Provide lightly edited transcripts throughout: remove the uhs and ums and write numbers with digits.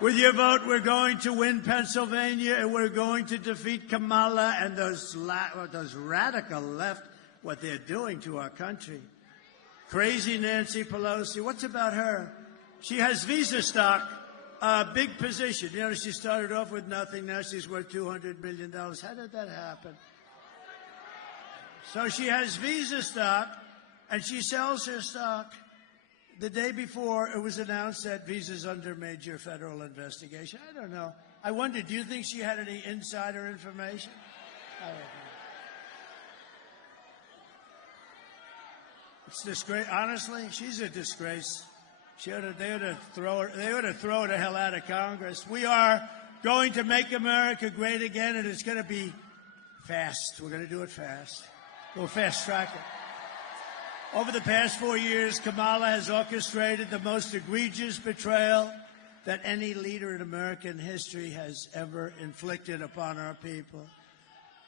With your vote, we're going to win Pennsylvania, and we're going to defeat Kamala and those radical left, what they're doing to our country. Crazy Nancy Pelosi, what's about her? She has Visa stock, a big position. You know, she started off with nothing. Now she's worth $200 million. How did that happen? So she has Visa stock, and she sells her stock. The day before, it was announced that Visa's under major federal investigation. I don't know. I wonder, do you think she had any insider information? I don't know. It's disgrace. Honestly, she's a disgrace. They ought to throw her the hell out of Congress. We are going to make America great again, and it's going to be fast. We're going to do it fast. We'll fast track it. Over the past 4 years, Kamala has orchestrated the most egregious betrayal that any leader in American history has ever inflicted upon our people.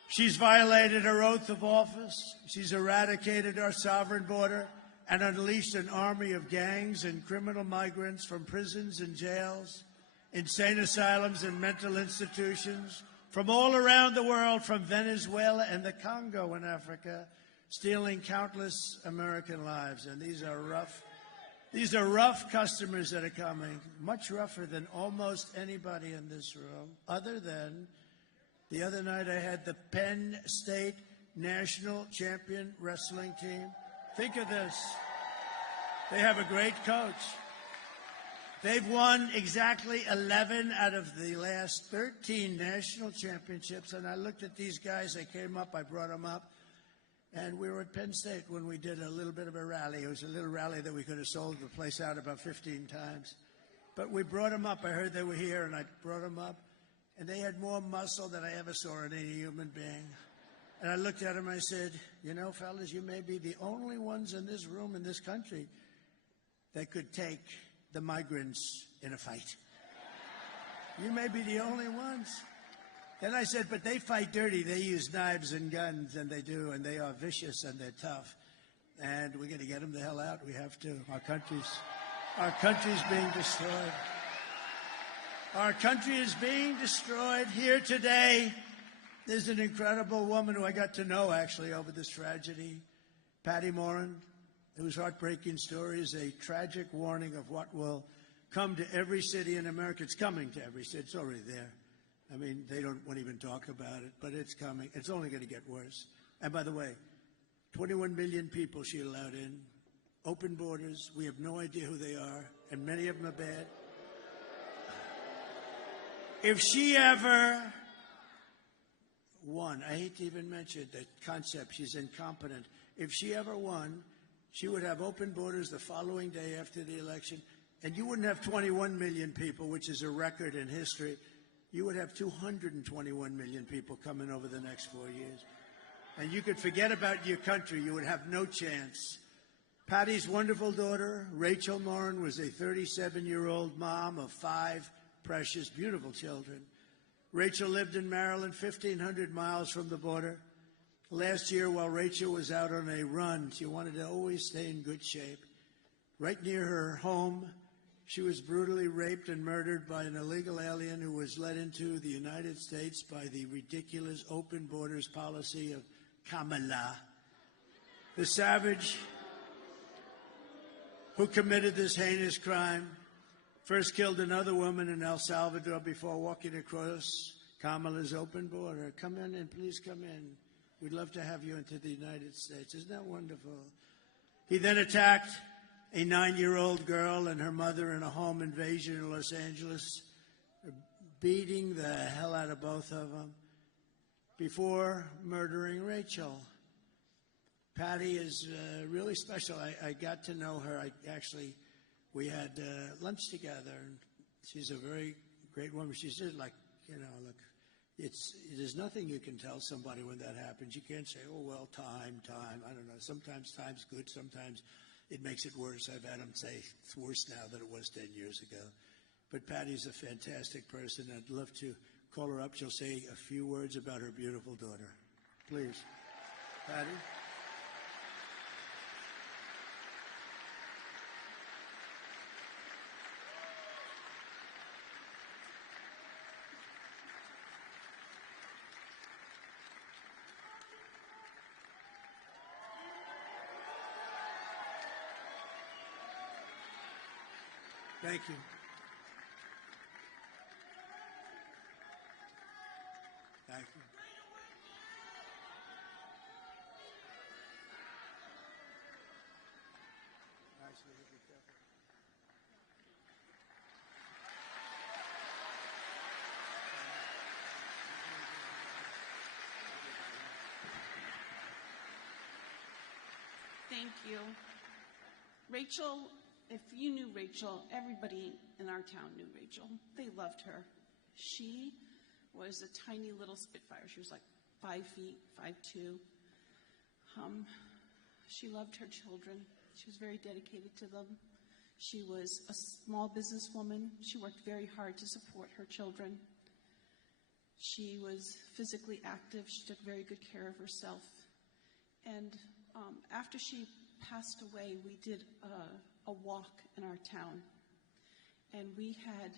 She's violated her oath of office. She's eradicated our sovereign border and unleashed an army of gangs and criminal migrants from prisons and jails, insane asylums and mental institutions, from all around the world, from Venezuela and the Congo in Africa, stealing countless American lives. And these are rough customers that are coming, much rougher than almost anybody in this room, other than the other night I had the Penn State national champion wrestling team. Think of this. They have a great coach. They've won exactly 11 out of the last 13 national championships. And I looked at these guys. They came up. I brought them up. And we were at Penn State when we did a little bit of a rally. It was a little rally that we could have sold the place out about 15 times. But we brought them up. I heard they were here, and I brought them up. And they had more muscle than I ever saw in any human being. And I looked at them and I said, you know, fellas, you may be the only ones in this room in this country that could take the migrants in a fight. You may be the only ones. Then I said, but they fight dirty. They use knives and guns, and they do, and they are vicious and they're tough. And we're going to get them the hell out. We have to. Our country's being destroyed. Our country is being destroyed. Here today, there's an incredible woman who I got to know, actually, over this tragedy, Patty Morin. It was heartbreaking stories, a tragic warning of what will come to every city in America. It's coming to every city. It's already there. I mean, they don't want to even talk about it, but it's coming. It's only going to get worse. And by the way, 21 million people she allowed in, open borders. We have no idea who they are, and many of them are bad. If she ever won, I hate to even mention the concept, she's incompetent. If she ever won, she would have open borders the following day after the election, and you wouldn't have 21 million people, which is a record in history. You would have 221 million people coming over the next 4 years. And you could forget about your country. You would have no chance. Patty's wonderful daughter, Rachel Morin, was a 37-year-old mom of 5 precious, beautiful children. Rachel lived in Maryland, 1,500 miles from the border. Last year, while Rachel was out on a run, she wanted to always stay in good shape. Right near her home, she was brutally raped and murdered by an illegal alien who was led into the United States by the ridiculous open borders policy of Kamala. The savage who committed this heinous crime first killed another woman in El Salvador before walking across Kamala's open border. Come in and please come in. We'd love to have you into the United States. Isn't that wonderful? He then attacked a 9-year-old girl and her mother in a home invasion in Los Angeles, beating the hell out of both of them before murdering Rachel. Patty is really special. I got to know her. We had lunch together, and she's a very great woman. She's just like, look, there's nothing you can tell somebody when that happens. You can't say, oh, well, time. I don't know. Sometimes time's good. Sometimes it makes it worse. I've had them say it's worse now than it was 10 years ago. But Patty's a fantastic person. I'd love to call her up. She'll say a few words about her beautiful daughter. Please. Patty? Thank you. Thank you. Thank you. Rachel, if you knew Rachel, everybody in our town knew Rachel. They loved her. She was a tiny little spitfire. She was like 5 feet, 5'2". She loved her children. She was very dedicated to them. She was a small businesswoman. She worked very hard to support her children. She was physically active. She took very good care of herself. And after she passed away, we did a walk in our town. And we had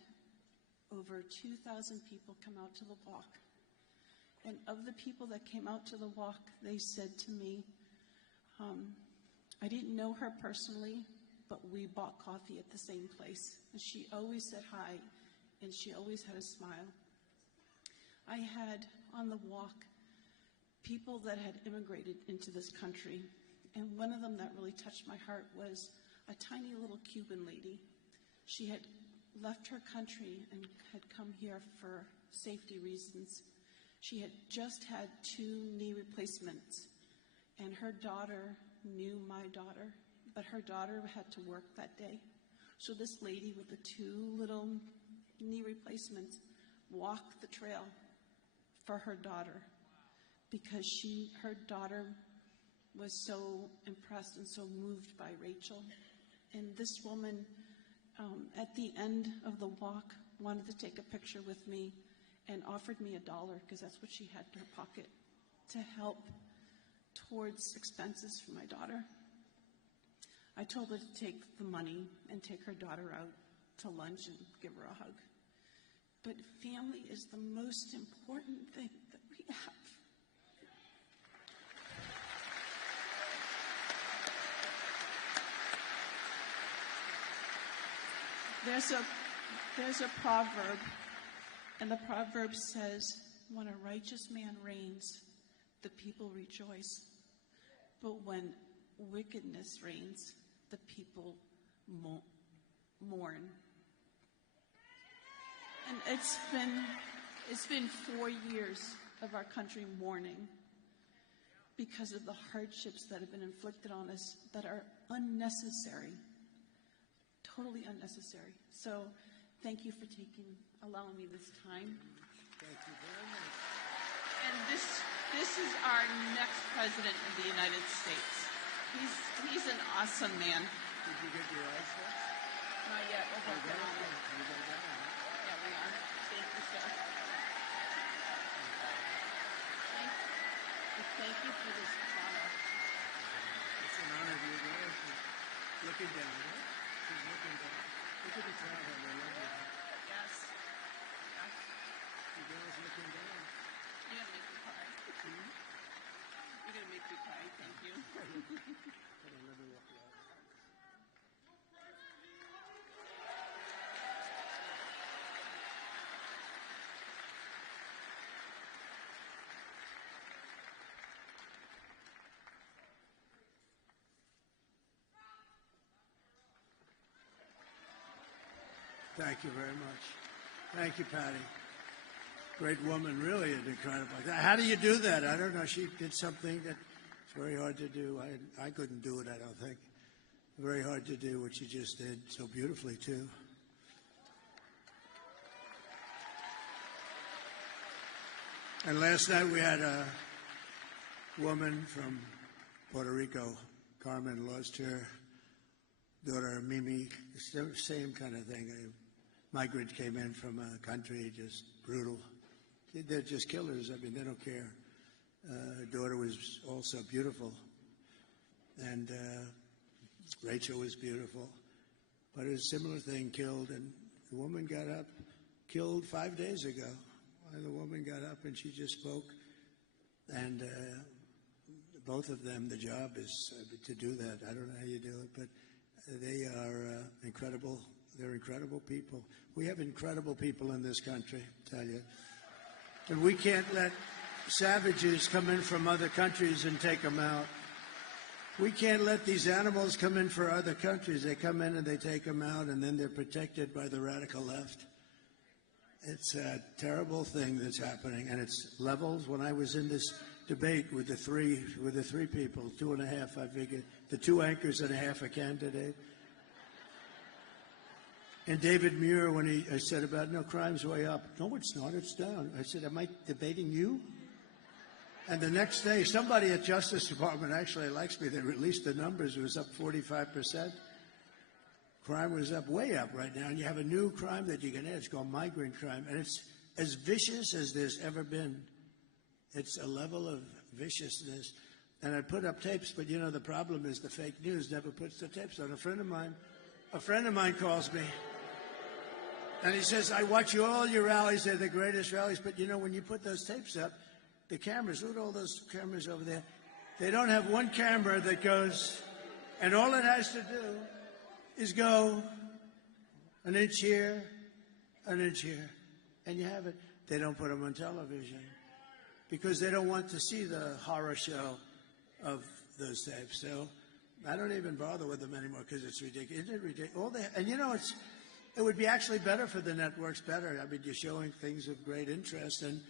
over 2,000 people come out to the walk. And of the people that came out to the walk, they said to me, I didn't know her personally, but we bought coffee at the same place. And she always said hi, and she always had a smile. I had on the walk people that had immigrated into this country, and one of them that really touched my heart was a tiny little Cuban lady. She had left her country and had come here for safety reasons. She had just had 2 knee replacements, and her daughter knew my daughter, but her daughter had to work that day. So this lady with the 2 little knee replacements walked the trail for her daughter because her daughter was so impressed and so moved by Rachel. And this woman, at the end of the walk, wanted to take a picture with me and offered me $1, because that's what she had in her pocket, to help towards expenses for my daughter. I told her to take the money and take her daughter out to lunch and give her a hug. But family is the most important thing that we have. There's a proverb, and the proverb says, when a righteous man reigns, the people rejoice. But when wickedness reigns, the people mourn. And it's been 4 years of our country mourning because of the hardships that have been inflicted on us that are unnecessary. Totally unnecessary. So thank you for allowing me this time. Thank you very much. And this is our next president of the United States. He's an awesome man. Did you get your eyes fixed? Not yet. We're working on it. You got that one, huh? Yeah, we are. Thank you, sir. Thank you for this honor. It's an honor to be there. She's looking down, right? She's looking down. Look at the crowd, how they love you. Yes. The girl's looking down. You're going to make me cry. You're going to make me cry. Thank you. Hold on, let me walk you out. Thank you very much. Thank you, Patty. Great woman, really incredible. How do you do that? I don't know. She did something that's very hard to do. I couldn't do it, I don't think. Very hard to do what she just did so beautifully, too. And last night we had a woman from Puerto Rico, Carmen, lost her daughter, Mimi. Same kind of thing. A migrant came in from a country, just brutal. They're just killers. I mean, they don't care. Her daughter was also beautiful. And Rachel was beautiful. But a similar thing killed, and the woman got up, killed 5 days ago. And the woman got up and she just spoke. And both of them, the job is to do that. I don't know how you do it, but they are incredible. They're incredible people. We have incredible people in this country, I tell you. And we can't let savages come in from other countries and take them out. We can't let these animals come in for other countries. They come in and they take them out, and then they're protected by the radical left. It's a terrible thing that's happening, and it's levels. When I was in this debate with the three people, 2.5, I figured, the 2 anchors and a half a candidate. And David Muir, when I said about, no, crime's way up. No, it's not, it's down. I said, am I debating you? And the next day, somebody at Justice Department actually likes me. They released the numbers. It was up 45%. Crime was up, way up right now. And you have a new crime that you can add. It's called migrant crime. And it's as vicious as there's ever been. It's a level of viciousness. And I put up tapes, but you know, the problem is the fake news never puts the tapes on. A friend of mine calls me. And he says, I watch all your rallies. They're the greatest rallies. But you know, when you put those tapes up, the cameras, look at all those cameras over there. They don't have one camera that goes, and all it has to do is go an inch here, an inch here, and you have it. They don't put them on television because they don't want to see the horror show of those tapes. So I don't even bother with them anymore because it's ridiculous. Isn't it ridiculous? And you know, it would be actually better for the networks, better. I mean, you're showing things of great interest, and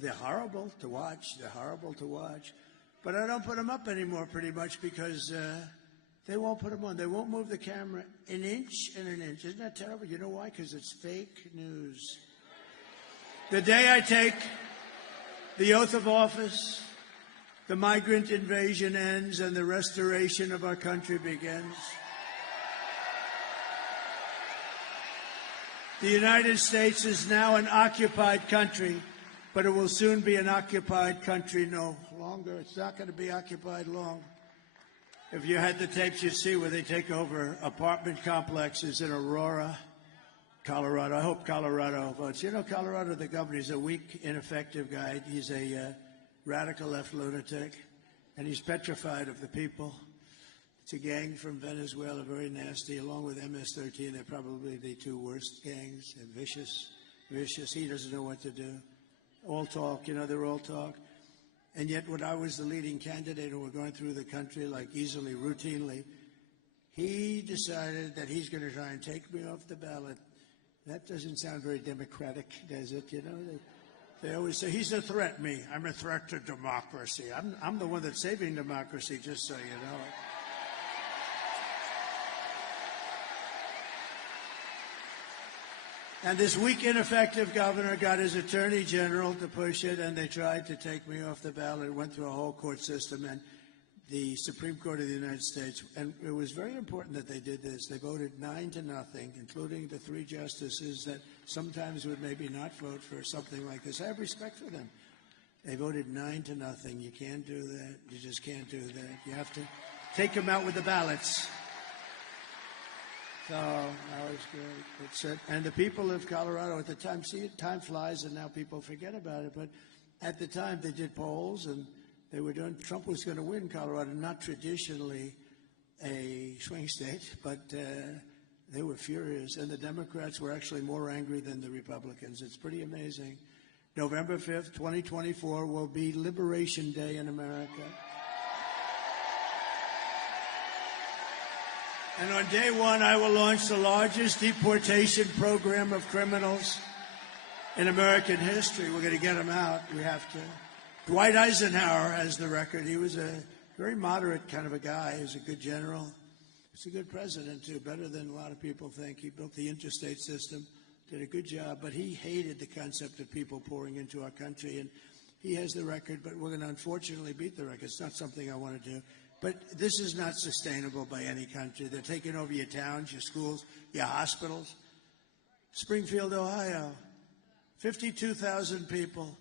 they're horrible to watch. They're horrible to watch. But I don't put them up anymore pretty much because they won't put them on. They won't move the camera an inch and an inch. Isn't that terrible? You know why? Because it's fake news. The day I take the oath of office, the migrant invasion ends and the restoration of our country begins. The United States is now an occupied country, but it will soon be an occupied country no longer. It's not going to be occupied long. If you had the tapes, you'd see where they take over apartment complexes in Aurora, Colorado. I hope Colorado votes. You know, Colorado, the governor, is a weak, ineffective guy. He's a radical left lunatic, and he's petrified of the people. It's a gang from Venezuela, very nasty, along with MS-13. They're probably the 2 worst gangs. They're vicious, vicious. He doesn't know what to do. All talk, you know, they're all talk. And yet when I was the leading candidate and we're going through the country like easily, routinely, he decided that he's going to try and take me off the ballot. That doesn't sound very democratic, does it? You know, they always say, he's a threat, me. I'm a threat to democracy. I'm the one that's saving democracy, just so you know. And this weak, ineffective governor got his attorney general to push it, and they tried to take me off the ballot. It went through a whole court system, and the Supreme Court of the United States, and it was very important that they did this. They voted 9-0, including the 3 justices that sometimes would maybe not vote for something like this. I have respect for them. They voted 9-0. You can't do that. You just can't do that. You have to take them out with the ballots. So that was great. It's it. And the people of Colorado at the time, see, time flies and now people forget about it. But at the time they did polls and they were doing, Trump was going to win Colorado, not traditionally a swing state, but they were furious. And the Democrats were actually more angry than the Republicans. It's pretty amazing. November 5th, 2024 will be Liberation Day in America. And on day 1, I will launch the largest deportation program of criminals in American history. We're going to get them out. We have to. Dwight Eisenhower has the record. He was a very moderate kind of a guy. He was a good general. He's a good president, too, better than a lot of people think. He built the interstate system, did a good job, but he hated the concept of people pouring into our country. And he has the record, but we're going to unfortunately beat the record. It's not something I want to do. But this is not sustainable by any country. They're taking over your towns, your schools, your hospitals. Springfield, Ohio, 52,000 people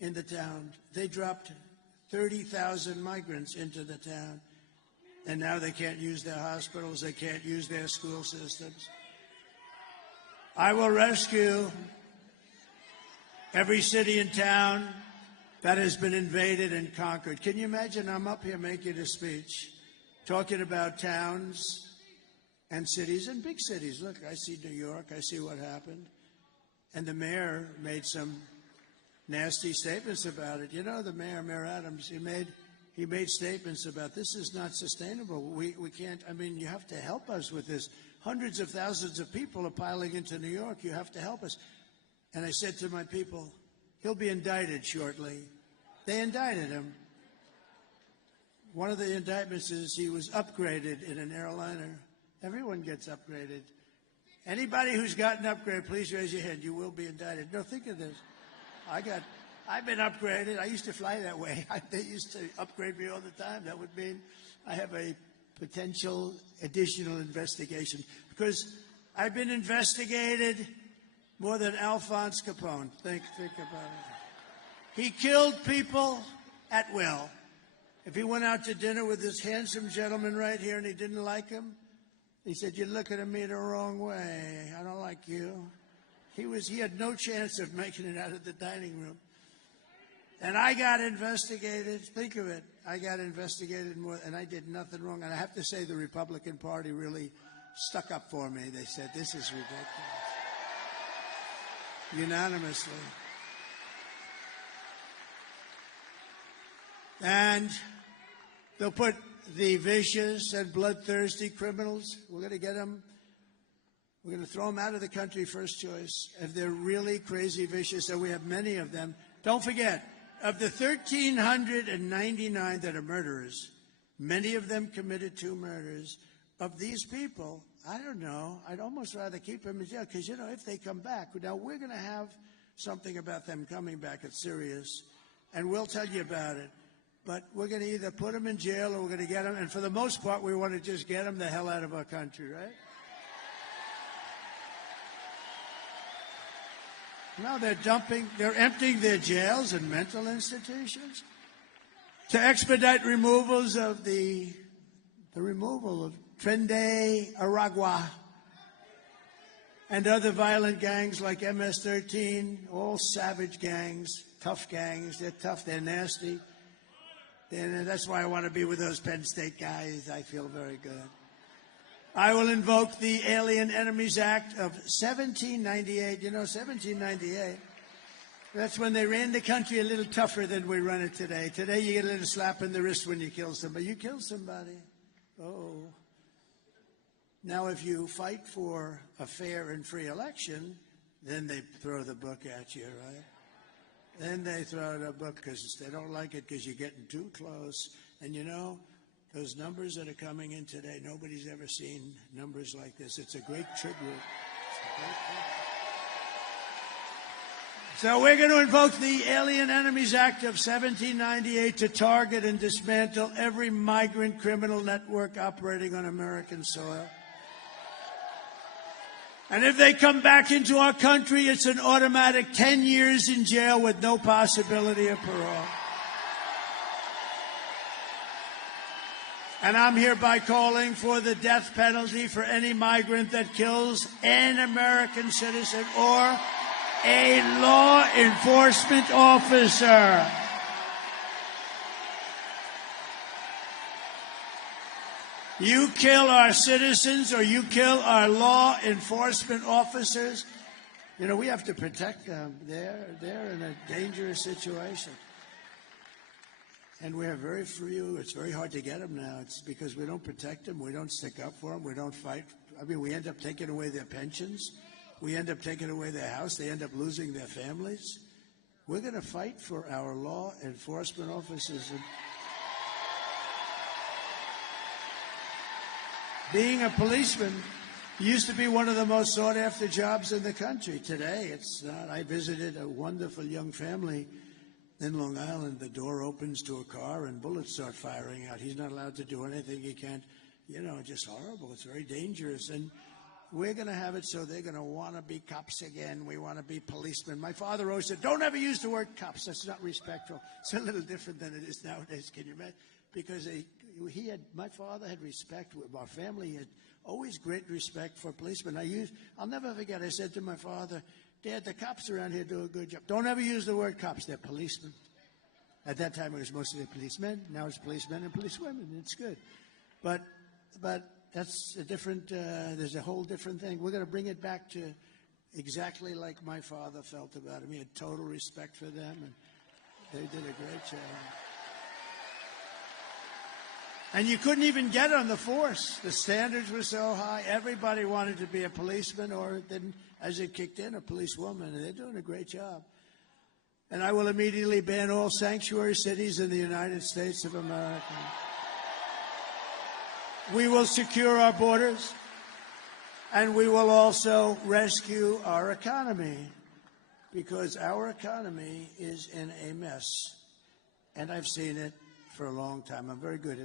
in the town. They dropped 30,000 migrants into the town. And now they can't use their hospitals. They can't use their school systems. I will rescue every city and town that has been invaded and conquered. Can you imagine? I'm up here making a speech talking about towns and cities and big cities. Look, I see New York. I see what happened. And the mayor made some nasty statements about it. You know, the Mayor Adams, he made statements about this is not sustainable. We can't, I mean, you have to help us with this. Hundreds of thousands of people are piling into New York. You have to help us. And I said to my people, he'll be indicted shortly. They indicted him. One of the indictments is he was upgraded in an airliner. Everyone gets upgraded. Anybody who's gotten upgraded, please raise your hand. You will be indicted. No, think of this. I've been upgraded. I used to fly that way. They used to upgrade me all the time. That would mean I have a potential additional investigation because I've been investigated more than Alphonse Capone. Think about it. He killed people at will. If he went out to dinner with this handsome gentleman right here and he didn't like him, he said, "You're looking at me the wrong way. I don't like you." He had no chance of making it out of the dining room. And I got investigated. Think of it. I got investigated more, and I did nothing wrong. And I have to say the Republican Party really stuck up for me. They said, this is ridiculous. Unanimously. And they'll put the vicious and bloodthirsty criminals, we're going to get them. We're going to throw them out of the country, first choice. If they're really crazy vicious, and we have many of them. Don't forget, of the 1,399 that are murderers, many of them committed 2 murders. Of these people, I don't know, I'd almost rather keep them in jail because, you know, if they come back, now we're going to have something about them coming back. It's serious, and we'll tell you about it. But we're going to either put them in jail or we're going to get them, and for the most part, we want to just get them the hell out of our country, right? No, they're emptying their jails and mental institutions to expedite removals of the removal of Trende Aragua and other violent gangs like MS-13, all savage gangs, tough gangs. They're tough, they're nasty. That's why I want to be with those Penn State guys. I feel very good. I will invoke the Alien Enemies Act of 1798. You know, 1798, that's when they ran the country a little tougher than we run it today. Today, you get a little slap in the wrist when you kill somebody. You kill somebody. Oh. Now, if you fight for a fair and free election, then they throw the book at you, right? Then they throw the book because they don't like it because you're getting too close. And, you know, those numbers that are coming in today, nobody's ever seen numbers like this. It's a great tribute. So we're going to invoke the Alien Enemies Act of 1798 to target and dismantle every migrant criminal network operating on American soil. And if they come back into our country, it's an automatic 10 years in jail with no possibility of parole. And I'm hereby calling for the death penalty for any migrant that kills an American citizen or a law enforcement officer. You kill our citizens or you kill our law enforcement officers, you know, we have to protect them. They're in a dangerous situation. And we have very few. It's very hard to get them now. It's because we don't protect them. We don't stick up for them. We don't fight. I mean, we end up taking away their pensions. We end up taking away their house. They end up losing their families. We're going to fight for our law enforcement officers. And being a policeman used to be one of the most sought-after jobs in the country. Today, it's not. I visited a wonderful young family in Long Island. The door opens to a car and bullets start firing out. He's not allowed to do anything. He can't, you know, just horrible. It's very dangerous. And we're going to have it so they're going to want to be cops again. We want to be policemen. My father always said, don't ever use the word cops. That's not respectful. It's a little different than it is nowadays. Can you imagine? Because my father had respect. Our family had always great respect for policemen. I'll never forget, I said to my father, Dad, the cops around here do a good job. Don't ever use the word cops. They're policemen. At that time, it was mostly policemen. Now it's policemen and policewomen. It's good. But that's a different, there's a whole different thing. We're going to bring it back to exactly like my father felt about him. He had total respect for them, and they did a great job. And you couldn't even get on the force. The standards were so high. Everybody wanted to be a policeman, or then, as it kicked in, a policewoman. And they're doing a great job. And I will immediately ban all sanctuary cities in the United States of America. We will secure our borders, and we will also rescue our economy, because our economy is in a mess. And I've seen it for a long time. I'm very good at